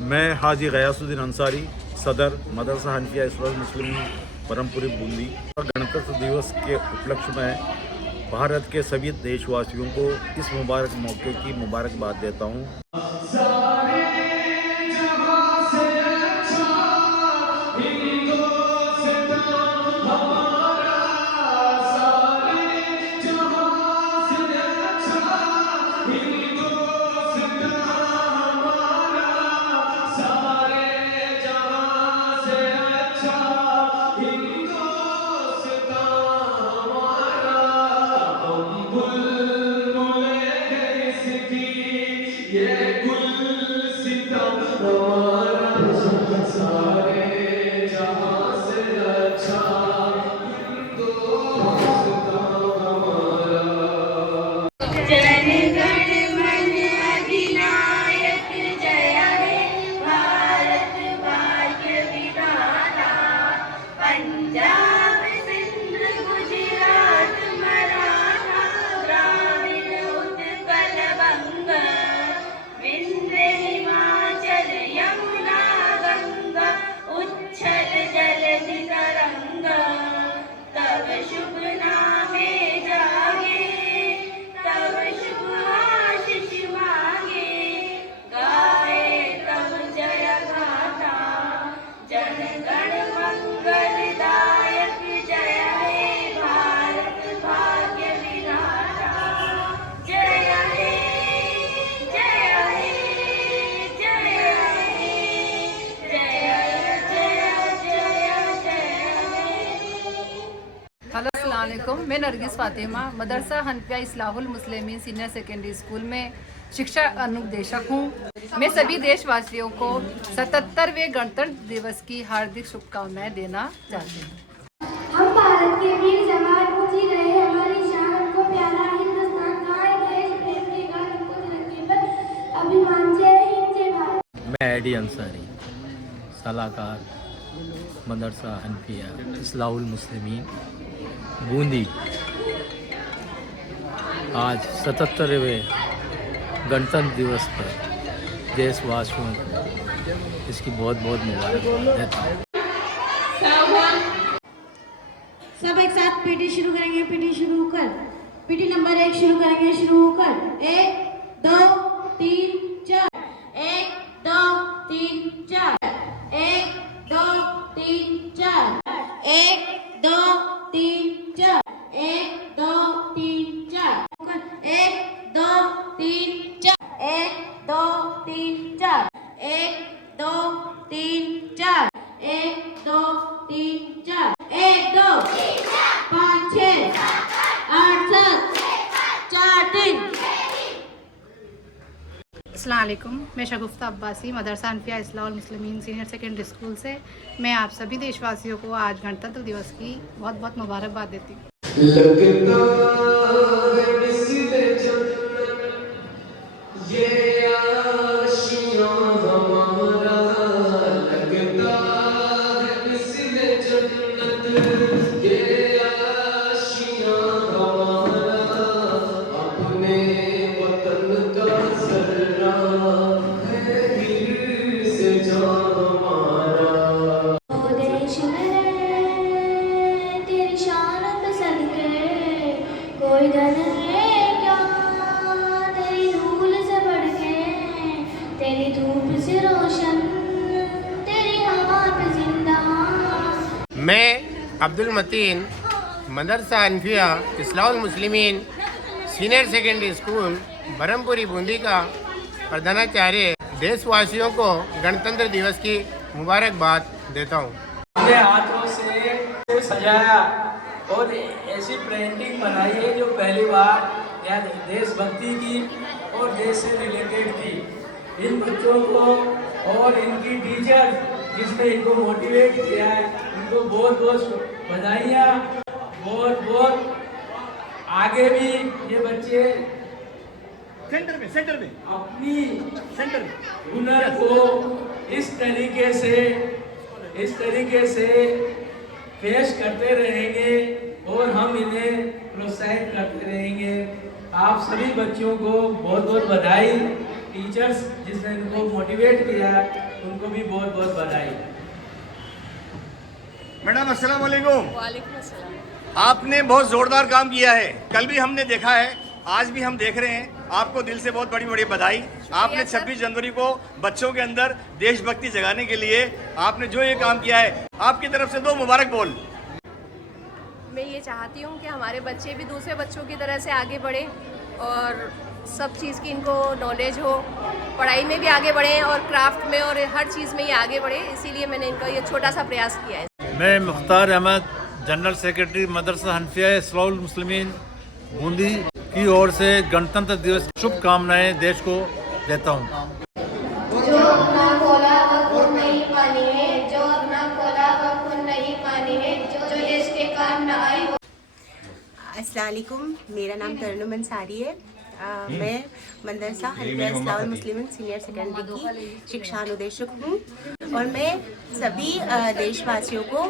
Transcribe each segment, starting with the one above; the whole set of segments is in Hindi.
मैं हाजी गयासुद्दीन अंसारी, सदर मदरसा हनफिया इस्लाहुल मुस्लिमीन परमपुरी बूंदी। गणतंत्र दिवस के उपलक्ष्य में भारत के सभी देशवासियों को इस मुबारक मौके की मुबारकबाद देता हूँ। मैं नरगिस फातिमा मदरसा Hanafia Islahul Muslimeen senior secondary school में शिक्षा अनुदेशक हूँ। मैं सभी देशवासियों को 77वें गणतंत्र दिवस की हार्दिक शुभकामनाएं देना चाहती हूँ। हम भारत के वीर जवान ऊंची रहे हमारी शान, हमको प्यारा हिंदुस्तान का देश प्रेम के गान, हमको तरक्की पर अभिमान से हिंद भारत। मैं एडी अंसारी, सलाहकार मदरसा हनफिया इस्लाहुल मुस्लिमीन बूंदी। आज 77वें गणतंत्र दिवस पर देशवासियों को इसकी बहुत बहुत मुबारकबाद देता हूँ। सब एक साथ पीटी शुरू करेंगे। पीटी शुरू कर। पीटी नंबर 1 शुरू करेंगे। शुरू कर। 1 2 3 4। 1 2 3 4। 1 2 3 4। 1 2 3 4। 1 2 3 4। 1 2 3 4। 1 2 3 4। 1 2 3 4। 1 2 3 4। 1 2 5 6 8 7 4 3। अस्सलाम वालेकुम। मैं शगुफ्ता अब्बासी मदरसा Hanafia Islahul Muslimeen senior secondary school से मैं आप सभी देशवासियों को आज गणतंत्र दिवस की बहुत बहुत मुबारकबाद देती हूँ। कोई धन है क्या तेरी धूल से बढ़ के, तेरी धूप से रोशन, तेरी हवा पे जिंदा। मैं अब्दुल मतीन मदरसा Hanafia Islahul Muslimeen senior secondary school Barampuri Bundi का प्रधानाचार्य देशवासियों को गणतंत्र दिवस की मुबारकबाद देता हूँ। अपने हाथों से सजाया और ऐसी पेंटिंग बनाई है जो पहली बार यहाँ देशभक्ति की और देश से रिलेटेड थी। इन बच्चों को और इनकी टीचर जिसने इनको मोटिवेट किया है, इनको बहुत बहुत बधाइयाँ। बहुत बहुत आगे भी ये बच्चे सेंटर में अपनी हुनर को इस तरीके से पेश करते रहेंगे और हम इन्हें प्रोत्साहित करते रहेंगे। आप सभी बच्चों को बहुत बहुत बधाई टीचर्स जिसने इनको मोटिवेट किया उनको भी बहुत बहुत बधाई। मैडम अस्सलाम वालेकुम। आपने बहुत जोरदार काम किया है, कल भी हमने देखा है, आज भी हम देख रहे हैं। आपको दिल से बहुत बड़ी बड़ी बधाई। आपने 26 जनवरी को बच्चों के अंदर देशभक्ति जगाने के लिए आपने जो ये काम किया है, आपकी तरफ से 2 मुबारक बोल। मैं ये चाहती हूँ कि हमारे बच्चे भी दूसरे बच्चों की तरह से आगे बढ़े और सब चीज़ की इनको नॉलेज हो, पढ़ाई में भी आगे बढ़ें और क्राफ्ट में और हर चीज़ में ये आगे बढ़े, इसीलिए मैंने इनका ये छोटा सा प्रयास किया है। मैं मुख्तार अहमद, जनरल सेक्रेटरी मदरसा हनफिया इस्लाहुल मुस्लिमीन बूंदी की ओर से गणतंत्र दिवस शुभकामनाएं देश को देता हूँ। जो अपना खोला वह खुद नहीं पानी है, जो अपना खोला वह खुद नहीं पानी है, जो देश के काम न आए। अस्सलाम वालेकुम, मेरा नाम तरन्नुम अंसारी है। मैं मदरसा हनफिया इस्लाहुल मुस्लिमीन सीनियर सेकेंडरी की शिक्षा अनुदेशक हूँ और मैं सभी देशवासियों को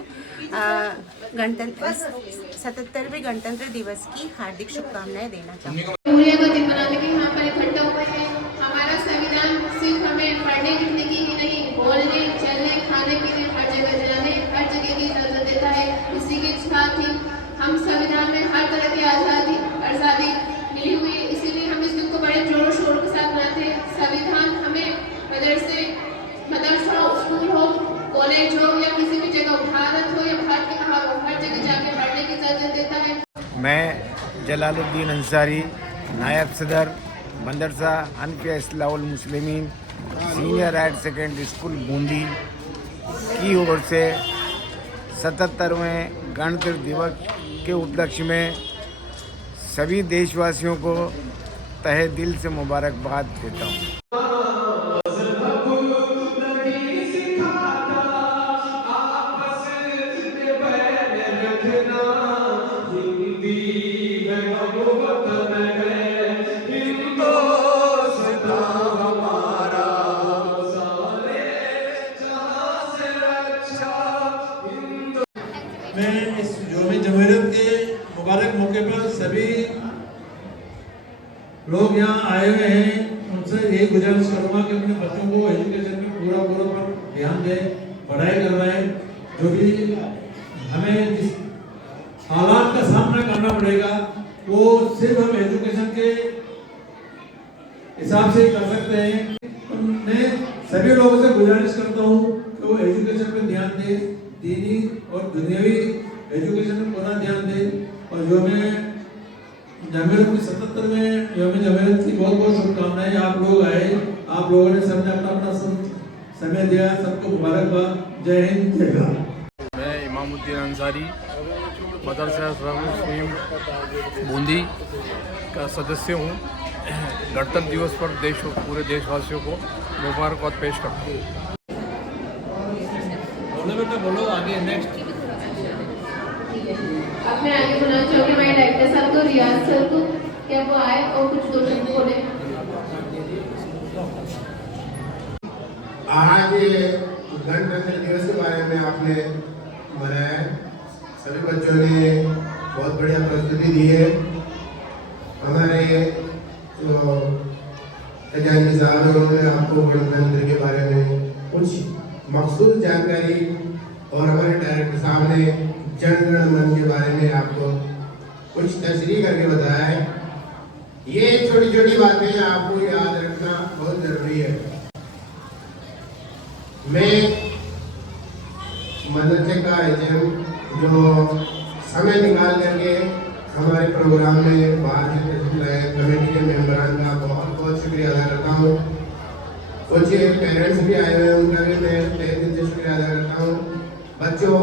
77वें गणतंत्र दिवस की हार्दिक शुभकामनाएं देना चाहूँगी। जमहूरियत का दिन मनाने के यहाँ पर इकट्ठा हुए हैं। हमारा संविधान सिर्फ हमें पढ़ने लिखने की ही नहीं, बोलने चलने खाने पीने हर जगह जाने हर जगह की इजाजत देता है। इसी के साथ ही हम संविधान में हर तरह की आज़ादी मिली हुई है, इसीलिए हम इस दिन को बड़े जोरों शोरों के साथ मनाते हैं। संविधान हमें मदरसा स्कूल हो, कॉलेज हो या किसी भी जगह, भारत हो या भारत के बाहर हो, हर जगह जाके पढ़ने की इजाजत देता है। मैं जलालुद्दीन अंसारी, नायब सदर Madrasa Hanafia Islahul Muslimeen senior higher secondary school Bundi की ओर से 77वें गणतंत्र दिवस के उपलक्ष्य में सभी देशवासियों को तहे दिल से मुबारकबाद देता हूँ। मैं इस योम जमहूरियत के मुबारक मौके पर सभी लोग यहाँ आए हुए हैं, उनसे यही गुजारिश करूँगा कि अपने बच्चों को एजुकेशन में पूरा पर ध्यान दें, पढ़ाई करवाएं। जो भी हमें जिस हालात का सामना करना पड़ेगा वो सिर्फ हम एजुकेशन के हिसाब से कर सकते हैं। मैं सभी लोगों से गुजारिश करता हूँ कि वो एजुकेशन पर ध्यान दें, दीनी और दुनियावी एजुकेशन में पूरा ध्यान दें। और योम जमहूरियत की 77वें योम जमहूरियत की बहुत बहुत शुभकामनाएं। आप लोग आए, आप लोगों ने सबने अपना अपना समय दिया, सबको मुबारकबाद। जय हिंद, जय भारत। मैं इमामुद्दीन अंसारी, मदरसा इस्लाहुल मुस्लिमीन बूंदी का सदस्य हूँ। गणतंत्र दिवस पर पूरे देशवासियों को मुबारकबाद पेश करता हूँ। बोलो बेटा, बोलो आगे नेक्स्ट। अब मैं आगे बोलना चाहूँगी हमारे डायरेक्टर साहब को, रियाज सर को, क्या वो आए और कुछ 2 शब्द बोले। आज गणतंत्र दिवस के बारे में आपने मनाया, सभी बच्चों ने बहुत बढ़िया प्रस्तुति दी है। हमारे जो खजानची साहब हैं उन्होंने आपको गणतंत्र के बारे में कुछ मखसूस जानकारी और हमारे डायरेक्टर साहब ने जन गण मन के बारे में आपको कुछ तशरीह करके बताया है। ये छोटी छोटी बातें आपको याद रखना बहुत जरूरी है। मैं मदरसे का एचएम जो समय निकाल करके हमारे प्रोग्राम में बाहर से तशरीफ लाए, कमेटी के मेंबरान का बहुत बहुत शुक्रिया अदा करता हूँ। कुछ पेरेंट्स भी आए हुए हैं, उनका भी मैं तहे दिल से शुक्रिया अदा करता हूँ। बच्चों,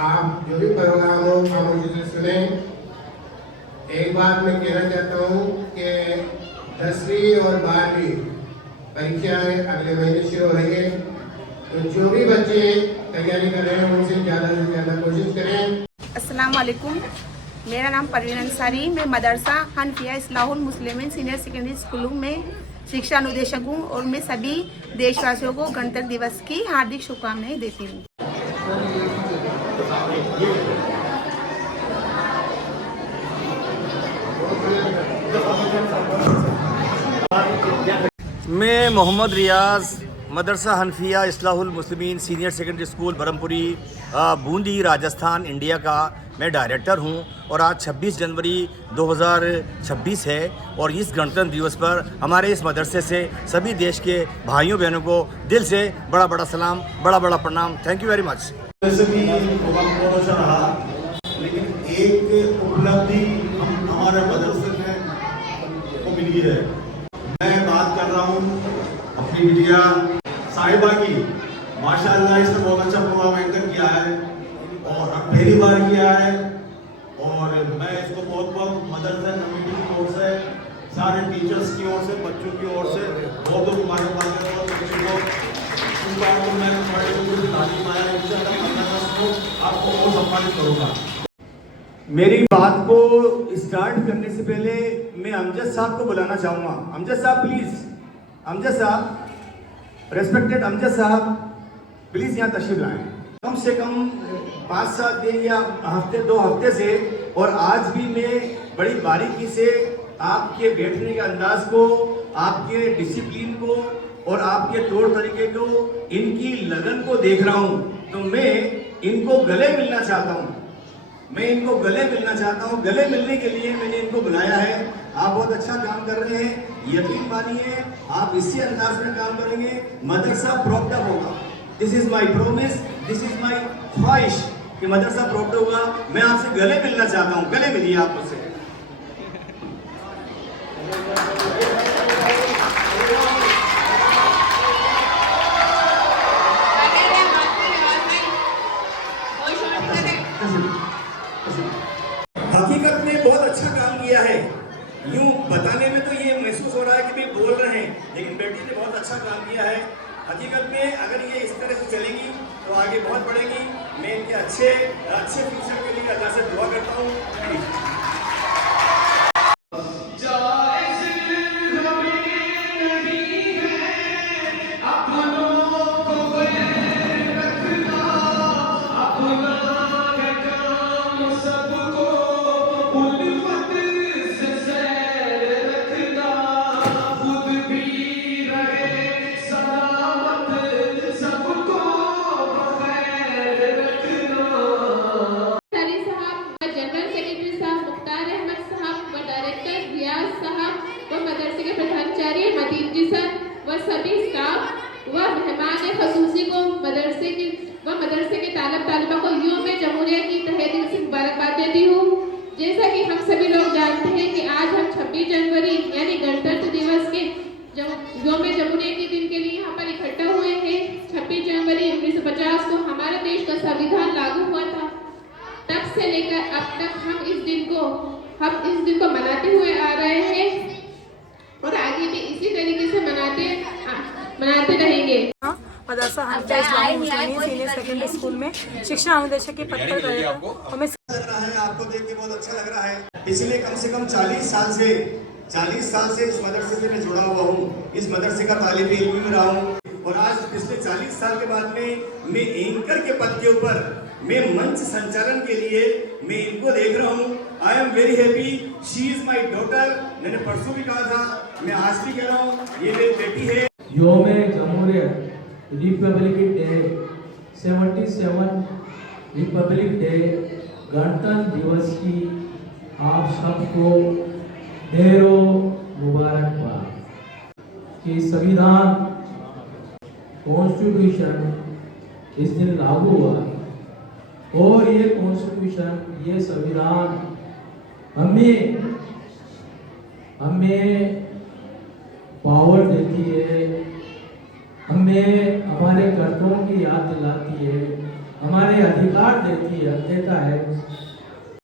आप जो भी प्रोग्राम हो खामोशी से सुने। एक बात मैं कहना चाहता हूँ कि 10वीं और 12वीं परीक्षाएं अगले महीने शुरू हो रही है, तो जो भी बच्चे तैयारी कर रहे हैं उनसे ज़्यादा से ज़्यादा कोशिश करें। अस्सलाम वालेकुम, मेरा नाम परवीन अंसारी, मैं मदरसा Hanafia Islahul Muslimeen senior secondary school में शिक्षा अनुदेशक हूँ और मैं सभी देशवासियों को गणतंत्र दिवस की हार्दिक शुभकामनाएं देती हूँ। मैं Mohammad Riyaz Madrasa Hanafia Islahul Muslimeen senior secondary school Barampuri Bundi Rajasthan India का मैं डायरेक्टर हूं और आज 26 जनवरी 2026 है और इस गणतंत्र दिवस पर हमारे इस मदरसे से सभी देश के भाइयों बहनों को दिल से बड़ा बड़ा सलाम, बड़ा बड़ा प्रणाम। Thank you very much. वैसे भी बहुत अच्छा रहा, लेकिन एक उपलब्धि हमारे मदरसे में को मिली है। मैं बात कर रहा हूँ अपनी बिटिया साहिबा की। माशाअल्लाह इसने बहुत अच्छा प्रोग्राम एंकर किया है और पहली बार किया है और मैं इसको बहुत बहुत मदरसा कमेटी की ओर से, सारे टीचर्स की ओर से, बच्चों की ओर से बहुत बहुत मुबारकबाद करता हूँ। बच्चों को इस बार तो मैं बड़े तालीम आया, आपको और सम्मानित करूँगा। मेरी बात को स्टार्ट करने से पहले मैं अमजद साहब को बुलाना चाहूँगा। अमजद साहब प्लीज़, अमजद साहब, रेस्पेक्टेड अमजद साहब प्लीज़ यहाँ तशरीफ लाएं। कम से कम 5-7 दिन या हफ्ते 2 हफ्ते से और आज भी मैं बड़ी बारीकी से आपके बैठने के अंदाज को, आपके डिसिप्लिन को और आपके तौर तरीके को, इनकी लगन को देख रहा हूँ। तो मैं इनको गले मिलना चाहता हूँ, गले मिलने के लिए मैंने इनको बुलाया है। आप बहुत अच्छा काम कर रहे हैं, यकीन मानिए आप इसी अंदाज में काम करेंगे, मदरसा प्रॉप्ट होगा। This is my promise, this is my ख्वाहिश कि मदरसा प्रॉप्ट होगा। मैं आपसे गले मिलना चाहता हूँ, गले मिलिए आप मुझसे। हकीकत में बहुत अच्छा काम किया है। यूं बताने में तो ये महसूस हो रहा है कि भी बोल रहे हैं, लेकिन बेटी ने बहुत अच्छा काम किया है। हकीकत में अगर ये इस तरह से चलेगी तो आगे बहुत बढ़ेगी। मैं इनके अच्छे फ्यूचर के लिए अल्लाह से दुआ करता हूँ। सभी स्टाफ व मेहमान खसूसी को मदरसे के तालब तालिबा को यूं में जमहूरिया की तहे दिल से मुबारकबाद देती हूँ। जैसा कि हम सभी लोग जानते हैं कि आज हम 26 जनवरी यानी गणतंत्र दिवस के यौम जमहूरिया के दिन के लिए यहाँ पर इकट्ठा हुए हैं। 26 जनवरी 1950 को हमारे देश का संविधान लागू हुआ था। तब से लेकर अब तक हम इस दिन को मनाते हुए आ रहे हैं और आगे भी इसी तरीके से मनाते रहेंगे। मदरसा Hanafia Islahul Muslimeen senior secondary school में शिक्षा अनुदेशक के पद पर गए थे। हमें लग रहा है, आपको देख के बहुत अच्छा लग रहा है। पिछले कम से कम 40 साल से इस मदरसे से मैं जुड़ा हुआ हूँ, इस मदरसे का तालिब इल्म में रहा हूँ और आज पिछले 40 साल के बाद में मैं एंकर के पद के ऊपर, मैं मंच संचालन के लिए मैं इनको देख रहा हूँ। I am very happy, she is my daughter. मैंने परसों भी कहा था, मैं आज भी कह रहा हूँ, ये मेरी बेटी है। यौम जमहूरिया रिपब्लिक डे 77 रिपब्लिक डे गणतंत्र दिवस की आप सबको ढेरों मुबारकबाद। कि संविधान कॉन्स्टिट्यूशन इस दिन लागू हुआ और ये कॉन्स्टिट्यूशन, ये संविधान हमें पावर देती है, हमें हमारे कर्तव्यों की याद दिलाती है, हमारे अधिकार देता है।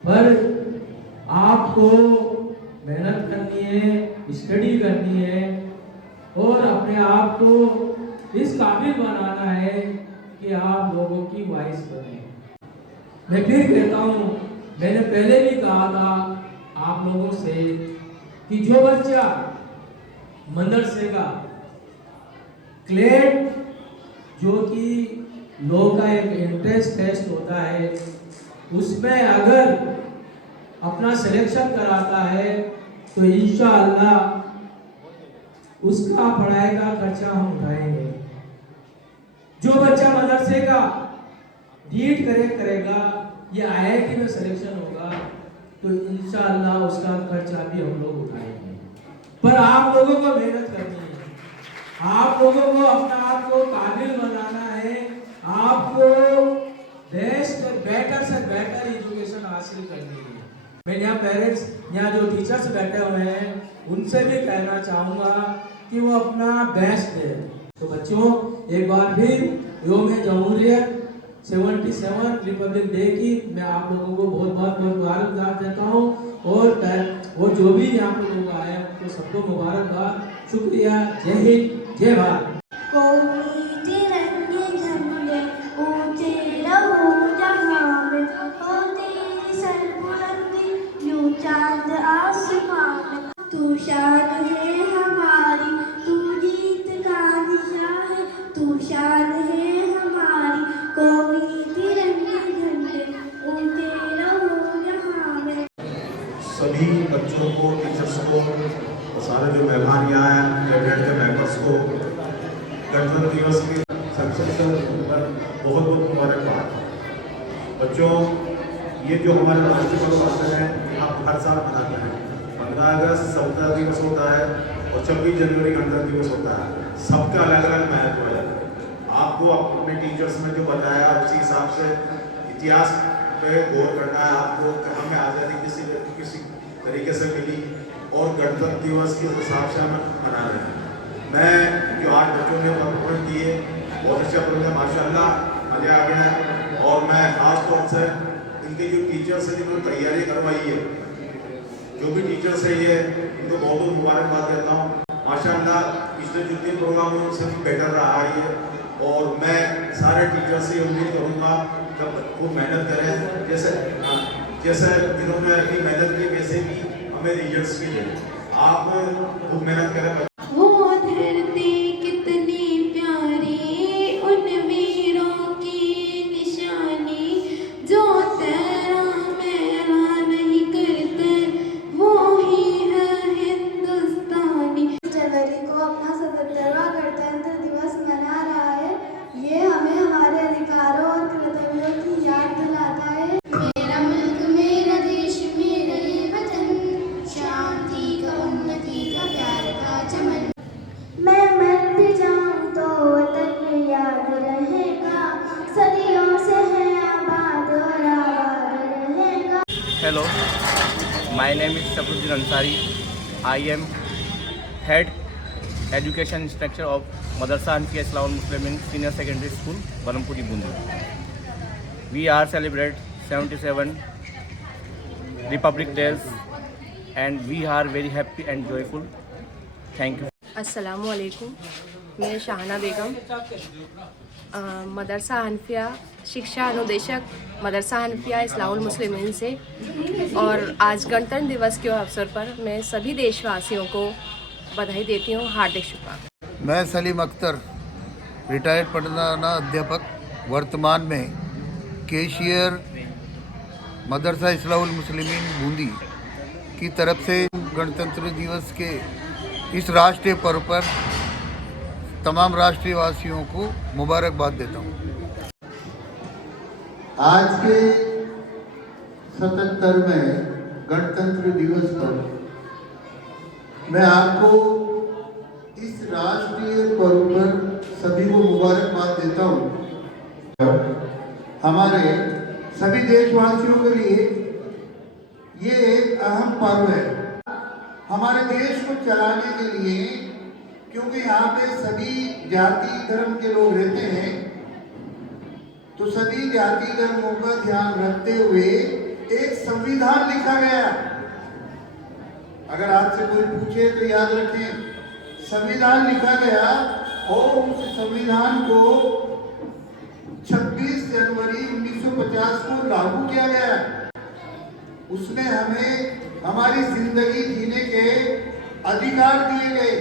पर आपको मेहनत करनी है, स्टडी करनी है और अपने आप को इस काबिल बनाना है कि आप लोगों की वॉइस बने। मैं फिर कहता हूँ, मैंने पहले भी कहा था आप लोगों से कि जो बच्चा मदरसे का क्लेट जो कि लोग का एक इंट्रेंस टेस्ट होता है, उसमें अगर अपना सिलेक्शन कराता है तो इंशाअल्लाह उसका पढ़ाई का खर्चा हम उठाएंगे। जो बच्चा मदरसे का नीट करेगा या IIT में सिलेक्शन होगा तो इंशाअल्लाह उसका खर्चा भी हम लोग उठाएंगे। पर आप लोगों को मेहनत करनी है, आप लोगों को अपना आप को काबिल बनाना है, आपको बेस्ट बेटर से बेटर एजुकेशन हासिल करनी है। मैं यहाँ पेरेंट्स, यहाँ जो टीचर्स बैठे हुए हैं उनसे भी कहना चाहूँगा कि वो अपना बेस्ट दे। तो बच्चों, एक बार फिर यौम जमहूरियत 77 रिपब्लिक डे की मैं आप लोगों को बहुत बहुत मुबारकबाद देता हूँ और जो भी यहाँ पर लोग आए हैं उनको सबको मुबारकबाद। शुक्रिया। जय हिंद, जय भारत। चांद आसमान में तू शान है हमारी, तू जीत का निशान है, तू शान है हमारी, कौमी तिरंगे झंडे ऊंचे रहो यहाँ में। सभी बच्चों को, टीचर्स को और सारे जो मेहमान यहाँ हैं, कैबिनेट के मेंबर्स को गणतंत्र दिवस के सक्सेसफुल पर बहुत बहुत मुबारकबाद। बच्चों, ये जो हमारे राष्ट्रीय पर्व आते हैं आप हर साल मनाते हैं। 15 अगस्त स्वतंत्रता दिवस होता है और 26 जनवरी गणतंत्र दिवस होता है। सबका अलग अलग महत्व है। आपको अपने टीचर्स में जो बताया उसी हिसाब से इतिहास पे गौर करना है। आपको कहाँ में आज़ादी किसी तरीके से मिली और गणतंत्र दिवस के हिसाब से हम मना रहे हैं। मैं जो 8 बच्चों ने प्रोग्राम दिए, बहुत अच्छा प्रोग्राम, माशाल्लाह मज़ा आ गया। और मैं खास तौर से इनके जो टीचर्स हैं जिन्होंने तैयारी करवाई है, जो भी टीचर्स है ये इनको बहुत बहुत मुबारकबाद देता हूँ। माशाल्लाह पिछले जितने प्रोग्राम हुए उनसे भी बेटर रहा है और मैं सारे टीचर्स से उम्मीद करूँगा जब खूब मेहनत करें, जैसे इन्होंने अपनी मेहनत की वैसे भी हमें रिजल्ट्स भी दें। आप खूब मेहनत करें। वो धरती कितनी प्यारी, उन वीरों की निशानी, जो तेरा मेरा नहीं करते वो ही है हिंदुस्तानी। जनवरी को अपना 77वां गणतंत्र दिवस मना रहा है। ये हमें हमारे अधिकारों और कर्तव्यों की याद दिलाता है। मेरा मुल्क, मेरा देश, मेरा ये वतन, शांति का, उन्नति का, प्यार का चमन। मैं मर भी जाऊं तो वतन याद रहेगा, सदियों से है आबाद और आबाद रहेगा। Hello, my name is Sabruddin Ansari. I am head education instructor of Madrasa Hanfiya Islahul Muslimin Senior Secondary School, Barampuri, Bundi. We are celebrate 77 Republic Days and we are very happy and joyful. Thank you. अस्सलामु अलैकुम। मैं शाहना बेगम, मदरसा हनफिया शिक्षा अनुदेशक मदरसा हनफिया इस्लाहुल मुस्लिमीन से। और आज गणतंत्र दिवस के अवसर पर मैं सभी देशवासियों को बधाई देती हूँ, हार्दिक शुभकामनाएं। मैं सलीम अख्तर, रिटायर्ड पढ़ाना अध्यापक, वर्तमान में कैशियर मदरसा इस्लाहुल मुस्लिमीन बूंदी की तरफ से गणतंत्र दिवस के इस राष्ट्रीय पर्व पर तमाम राष्ट्रीय वासियों को मुबारकबाद देता हूँ। आज के 77वें गणतंत्र दिवस पर मैं आपको इस राष्ट्रीय पर्व पर सभी को मुबारकबाद देता हूँ। हमारे सभी देशवासियों के लिए ये एक अहम पर्व है हमारे देश को चलाने के लिए, क्योंकि यहाँ पे सभी जाति धर्म के लोग रहते हैं, तो सभी जाति धर्मों का ध्यान रखते हुए एक संविधान लिखा गया। अगर आपसे कोई पूछे तो याद रखें, संविधान लिखा गया और उस संविधान को 26 जनवरी 1950 को लागू किया गया। उसमें हमें हमारी जिंदगी जीने के अधिकार दिए गए,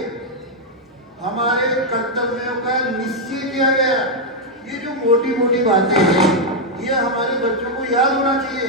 हमारे कर्तव्यों का निश्चय किया गया। ये जो मोटी मोटी बातें हैं ये हमारे बच्चों को याद होना चाहिए।